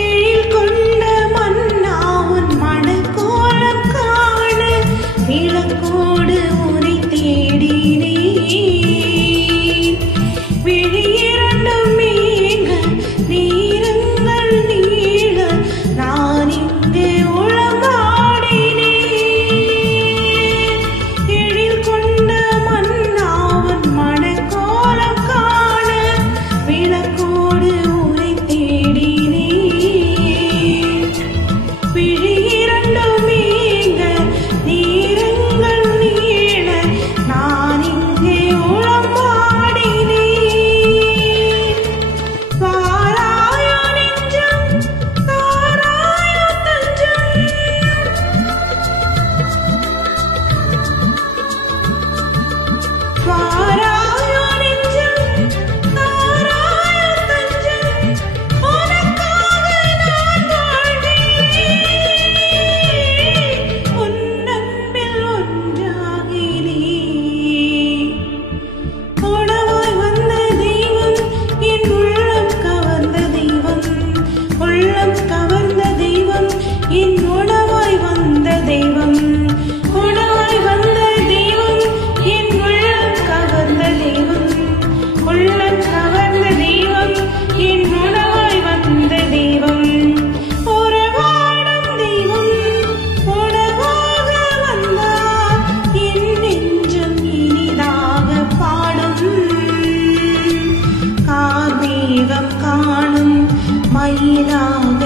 எழில் கொண்ட மன்னா உன் மணக்கோலம் காண விளக்கோடு உனை தேடினேன். விழியிரண்டும் மேக நீரங்கள் நீள நான் இங்கே உளமாடினேன். எழில் கொண்ட மன்னா உன் மணக்கோலம் காண விளக்கோடு உனை தேடினேன். விழியிரண்டும் மேக நீரங்கள் நீள நான் இங்கே உளமாடினேன். வாராயோ நெஞ்சம் தாராயோ தஞ்சம். வாராயோ நெஞ்சம் தாராயோ தஞ்சம். உனக்காக நான் வாழ்கிறேன். உன் அன்பில் ஒன்றாகிறேன். உணவாய் வந்த தெய்வம் என் உள்ளம் கவர்ந்த தெய்வம். உள்ளம் கவர்ந்த தெய்வம் என் உணவாய் வந்த தெய்வம். உணவாய் வந்த தெய்வம் என் உள்ளம் கவர்ந்த தெய்வம். உள்ளம் கவர்ந்த தெய்வம் என் உணவாய் வந்த தெய்வம். உறவாடும் தெய்வம் உணவாக வந்தார் என் நெஞ்சம் இனிதாக பாடும். கார்மேகம் காணும் மயிலாக